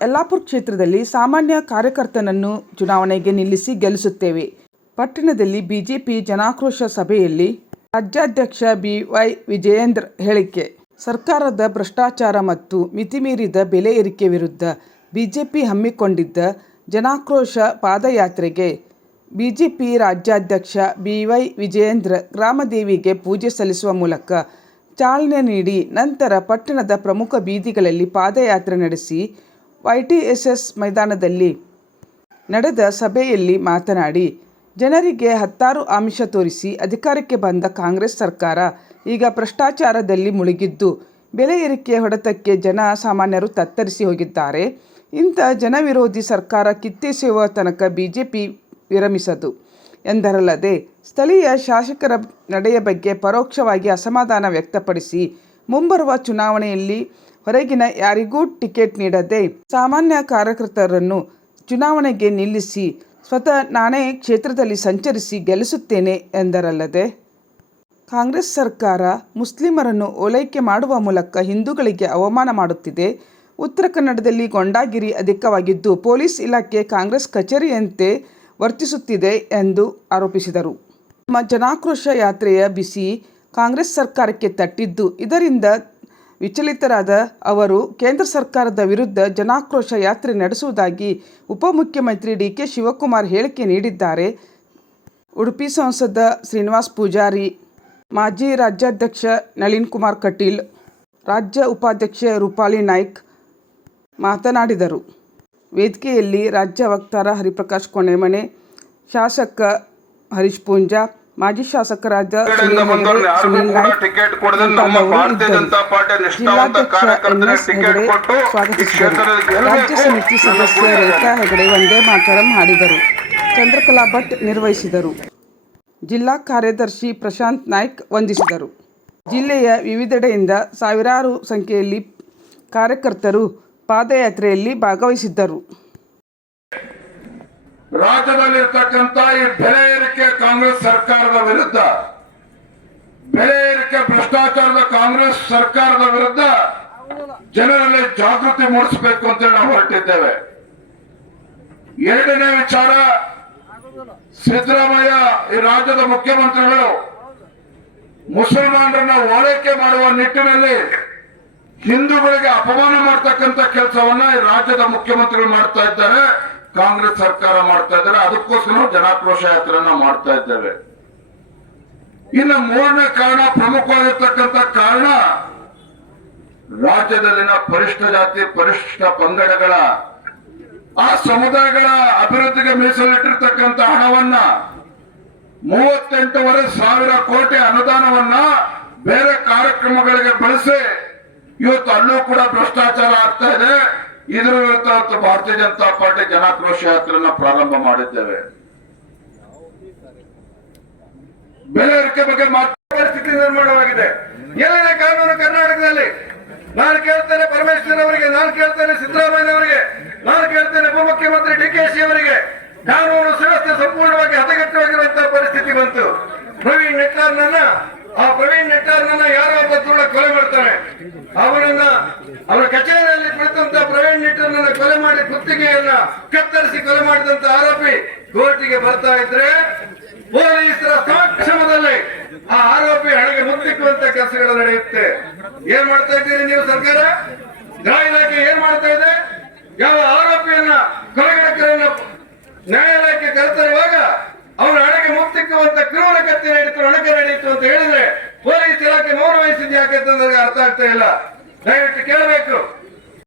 ಯಲ್ಲಾಪುರ ಕ್ಷೇತ್ರದಲ್ಲಿ ಸಾಮಾನ್ಯ ಕಾರ್ಯಕರ್ತನನ್ನು ಚುನಾವಣೆಗೆ ನಿಲ್ಲಿಸಿ ಗೆಲ್ಲಿಸುತ್ತೇವೆ. ಪಟ್ಟಣದಲ್ಲಿ ಬಿಜೆಪಿ ಜನಾಕ್ರೋಶ ಸಭೆಯಲ್ಲಿ ರಾಜ್ಯಾಧ್ಯಕ್ಷ ಬಿವೈ ವಿಜಯೇಂದ್ರ ಹೇಳಿಕೆ. ಸರ್ಕಾರದ ಭ್ರಷ್ಟಾಚಾರ ಮತ್ತು ಮಿತಿಮೀರಿದ ಬೆಲೆ ಏರಿಕೆ ವಿರುದ್ಧ ಬಿಜೆಪಿ ಹಮ್ಮಿಕೊಂಡಿದ್ದ ಜನಾಕ್ರೋಶ ಪಾದಯಾತ್ರೆಗೆ ಬಿಜೆಪಿ ರಾಜ್ಯಾಧ್ಯಕ್ಷ ಬಿವೈ ವಿಜಯೇಂದ್ರ ಗ್ರಾಮದೇವಿಗೆ ಪೂಜೆ ಸಲ್ಲಿಸುವ ಮೂಲಕ ಚಾಲನೆ ನೀಡಿ ನಂತರ ಪಟ್ಟಣದ ಪ್ರಮುಖ ಬೀದಿಗಳಲ್ಲಿ ಪಾದಯಾತ್ರೆ ನಡೆಸಿ ವೈಟಿಎಸ್ಎಸ್ ಮೈದಾನದಲ್ಲಿ ನಡೆದ ಸಭೆಯಲ್ಲಿ ಮಾತನಾಡಿ, ಜನರಿಗೆ ಹತ್ತಾರು ಆಮಿಷ ತೋರಿಸಿ ಅಧಿಕಾರಕ್ಕೆ ಬಂದ ಕಾಂಗ್ರೆಸ್ ಸರ್ಕಾರ ಈಗ ಭ್ರಷ್ಟಾಚಾರದಲ್ಲಿ ಮುಳುಗಿದ್ದು, ಬೆಲೆ ಏರಿಕೆ ಹೊಡೆತಕ್ಕೆ ಜನ ಸಾಮಾನ್ಯರು ತತ್ತರಿಸಿ ಹೋಗಿದ್ದಾರೆ. ಇಂಥ ಜನವಿರೋಧಿ ಸರ್ಕಾರ ಕಿತ್ತೆಸೆಯುವ ತನಕ ಬಿಜೆಪಿ ವಿರಮಿಸದು ಎಂದರಲ್ಲದೆ, ಸ್ಥಳೀಯ ಶಾಸಕರ ನಡೆಯ ಬಗ್ಗೆ ಪರೋಕ್ಷವಾಗಿ ಅಸಮಾಧಾನ ವ್ಯಕ್ತಪಡಿಸಿ ಮುಂಬರುವ ಚುನಾವಣೆಯಲ್ಲಿ ಹೊರಗಿನ ಯಾರಿಗೂ ಟಿಕೆಟ್ ನೀಡದೆ ಸಾಮಾನ್ಯ ಕಾರ್ಯಕರ್ತರನ್ನು ಚುನಾವಣೆಗೆ ನಿಲ್ಲಿಸಿ ಸ್ವತಃ ನಾನೇ ಕ್ಷೇತ್ರದಲ್ಲಿ ಸಂಚರಿಸಿ ಗೆಲ್ಲಿಸುತ್ತೇನೆ ಎಂದರಲ್ಲದೆ, ಕಾಂಗ್ರೆಸ್ ಸರ್ಕಾರ ಮುಸ್ಲಿಮರನ್ನು ಓಲೈಕೆ ಮಾಡುವ ಮೂಲಕ ಹಿಂದೂಗಳಿಗೆ ಅವಮಾನ ಮಾಡುತ್ತಿದೆ. ಉತ್ತರ ಕನ್ನಡದಲ್ಲಿ ಗೊಂಡಾಗಿರಿ ಅಧಿಕವಾಗಿದ್ದು, ಪೊಲೀಸ್ ಇಲಾಖೆ ಕಾಂಗ್ರೆಸ್ ಕಚೇರಿಯಂತೆ ವರ್ತಿಸುತ್ತಿದೆ ಎಂದು ಆರೋಪಿಸಿದರು. ನಮ್ಮ ಜನಾಕ್ರೋಶ ಯಾತ್ರೆಯ ಬಿಸಿ ಕಾಂಗ್ರೆಸ್ ಸರ್ಕಾರಕ್ಕೆ ತಟ್ಟಿದ್ದು. ಇದರಿಂದ ವಿಚಲಿತರಾದ ಅವರು ಕೇಂದ್ರ ಸರ್ಕಾರದ ವಿರುದ್ಧ ಜನಾಕ್ರೋಶ ಯಾತ್ರೆ ನಡೆಸುವುದಾಗಿ ಉಪಮುಖ್ಯಮಂತ್ರಿ ಡಿ ಕೆ ಶಿವಕುಮಾರ್ ಹೇಳಿಕೆ ನೀಡಿದ್ದಾರೆ. ಉಡುಪಿ ಸಂಸದ ಶ್ರೀನಿವಾಸ್ ಪೂಜಾರಿ, ಮಾಜಿ ರಾಜ್ಯಾಧ್ಯಕ್ಷ ನಳಿನ್ ಕುಮಾರ್ ಕಟೀಲ್, ರಾಜ್ಯ ಉಪಾಧ್ಯಕ್ಷೆ ರೂಪಾಲಿ ನಾಯ್ಕ್ ಮಾತನಾಡಿದರು. ವೇದಿಕೆಯಲ್ಲಿ ರಾಜ್ಯ ವಕ್ತಾರ ಹರಿಪ್ರಕಾಶ್ ಕೊನೆಮನೆ, ಶಾಸಕ ಹರೀಶ್ ಪೂಂಜಾ ಮಾಜಿ ಶಾಸಕರಾದ ಸುನೀಲ್ ನಾಯ್ಕ್ ಜಿಲ್ಲಾಧ್ಯಕ್ಷ ಹೆಗಡೆ ಸ್ವಾಗತಿಸಿದರು. ರಾಜ್ಯ ಸಮಿತಿ ಸದಸ್ಯ ರೇಖಾ ಹೆಗಡೆ ಒಂದೇ ಮಾತರಂ ಹಾಡಿದರು ಚಂದ್ರಕಲಾ ಭಟ್ ನಿರ್ವಹಿಸಿದರು. ಜಿಲ್ಲಾ ಕಾರ್ಯದರ್ಶಿ ಪ್ರಶಾಂತ್ ನಾಯ್ಕ್ ವಂದಿಸಿದರು. ಜಿಲ್ಲೆಯ ವಿವಿಧೆಡೆಯಿಂದ ಸಾವಿರಾರು ಸಂಖ್ಯೆಯಲ್ಲಿ ಕಾರ್ಯಕರ್ತರು ಪಾದಯಾತ್ರೆಯಲ್ಲಿ ಭಾಗವಹಿಸಿದ್ದರು. ರಾಜ್ಯದಲ್ಲಿರ್ತಕ್ಕಂಥ ಈ ಬೆಲೆ ಏರಿಕೆ ಕಾಂಗ್ರೆಸ್ ಸರ್ಕಾರದ ವಿರುದ್ಧ, ಬೆಲೆ ಏರಿಕೆ ಭ್ರಷ್ಟಾಚಾರದ ಕಾಂಗ್ರೆಸ್ ಸರ್ಕಾರದ ವಿರುದ್ಧ ಜನರಲ್ಲಿ ಜಾಗೃತಿ ಮೂಡಿಸಬೇಕು ಅಂತ ನಾವು ಹೊರಟಿದ್ದೇವೆ. ಎರಡನೇ ವಿಚಾರ, ಸಿದ್ದರಾಮಯ್ಯ ಈ ರಾಜ್ಯದ ಮುಖ್ಯಮಂತ್ರಿಗಳು ಮುಸಲ್ಮಾನರನ್ನ ಓಲೈಕೆ ಮಾಡುವ ನಿಟ್ಟಿನಲ್ಲಿ ಹಿಂದೂಗಳಿಗೆ ಅಪಮಾನ ಮಾಡ್ತಕ್ಕಂಥ ಕೆಲಸವನ್ನ ಈ ರಾಜ್ಯದ ಮುಖ್ಯಮಂತ್ರಿಗಳು ಮಾಡ್ತಾ ಇದ್ದಾರೆ. ಕಾಂಗ್ರೆಸ್ ಸರ್ಕಾರ ಮಾಡ್ತಾ ಇದ್ದಾರೆ, ಅದಕ್ಕೋಸ್ಕರ ಜನಾಕ್ರೋಶ ಯಾತ್ರೆಯನ್ನ ಮಾಡ್ತಾ ಇದ್ದೇವೆ. ಇನ್ನು ಮೂರನೇ ಕಾರಣ, ಪ್ರಮುಖವಾಗಿರ್ತಕ್ಕಂಥ ಕಾರಣ, ರಾಜ್ಯದಲ್ಲಿನ ಪರಿಷ್ಠ ಜಾತಿ, ಪರಿಷ್ಠ ಪಂಗಡಗಳ, ಆ ಸಮುದಾಯಗಳ ಅಭಿವೃದ್ಧಿಗೆ ಮೀಸಲಿಟ್ಟಿರ್ತಕ್ಕಂಥ ಹಣವನ್ನ ಮೂವತ್ತೆಂಟೂವರೆ ಸಾವಿರ ಕೋಟಿ ಅನುದಾನವನ್ನ ಬೇರೆ ಕಾರ್ಯಕ್ರಮಗಳಿಗೆ ಬಳಸಿ ಇವತ್ತು ಅಲ್ಲೂ ಕೂಡ ಭ್ರಷ್ಟಾಚಾರ ಆಗ್ತಾ ಇದೆ. ಇದರ ವಿರುದ್ಧ ಭಾರತೀಯ ಜನತಾ ಪಾರ್ಟಿ ಜನಾಕ್ರೋಶ ಯಾತ್ರೆಯನ್ನ ಪ್ರಾರಂಭ ಮಾಡಿದ್ದೇವೆ. ಬೆಲೆ ಏರಿಕೆ ಬಗ್ಗೆ ಪರಿಸ್ಥಿತಿ ನಿರ್ಮಾಣವಾಗಿದೆ. ಎಲ್ಲಿದೆ ಕಾನೂನು ಕರ್ನಾಟಕದಲ್ಲಿ? ನಾನು ಕೇಳ್ತೇನೆ ಪರಮೇಶ್ವರ್ ಅವರಿಗೆ, ನಾನು ಕೇಳ್ತೇನೆ ಸಿದ್ದರಾಮಯ್ಯ ಅವರಿಗೆ, ನಾನು ಕೇಳ್ತೇನೆ ಉಪಮುಖ್ಯಮಂತ್ರಿ ಡಿ ಕೆ ಶಿ ಅವರಿಗೆ. ಕಾನೂನು ಸುವ್ಯವಸ್ಥೆ ಅವನನ್ನ ಅವರ ಕಚೇರಿಯಲ್ಲಿ ಕುಳಿತಂತ ಪ್ರವೀಣ್ ನಿಟ್ಟರ್ನನ್ನ ಕೊಲೆ ಮಾಡಿ ಕುತ್ತಿಗೆಯನ್ನ ಕತ್ತರಿಸಿ ಕೊಲೆ ಮಾಡಿದಂತ ಆರೋಪಿ ಕೋರ್ಟಿಗೆ ಬರ್ತಾ ಇದ್ರೆ ಪೊಲೀಸರ ಸಮಕ್ಷಮದಲ್ಲಿ ಆ ಆರೋಪಿ ಹಣೆಗೆ ಮುತ್ತಿಕ್ಕುವಂತ ಕೆಲಸಗಳು ನಡೆಯುತ್ತೆ. ಏನ್ ಮಾಡ್ತಾ ಇದ್ದೀರಿ ನೀವು ಸರ್ಕಾರ? ಗೃಹ ಇಲಾಖೆ ಏನ್ ಮಾಡ್ತಾ ಇದೆ? ಯಾವ ಆರೋಪಿಯನ್ನ ಕೊಲೆಗಡಕರನ್ನ ನ್ಯಾಯಾಲಯಕ್ಕೆ ಕರೆತರುವಾಗ ಅವನ ಹಣೆಗೆ ಮುತ್ತಿಕ್ಕುವಂತ ಕ್ರೂರ ಕತ್ತಿ ನಡೀತು ಹಣಕ್ಕೆ ನಡೆಯಿತು ಅಂತ ಹೇಳಿದ್ರೆ ಪೊಲೀಸ್ ಇಲಾಖೆ ಮೌನ ವಹಿಸಿದ್ ಯಾಕೆ ಅಂತಂದ್ರೆ ಅರ್ಥ ಆಗ್ತಾ ಇಲ್ಲ. ದಯವಿಟ್ಟು ಕೇಳಬೇಕು.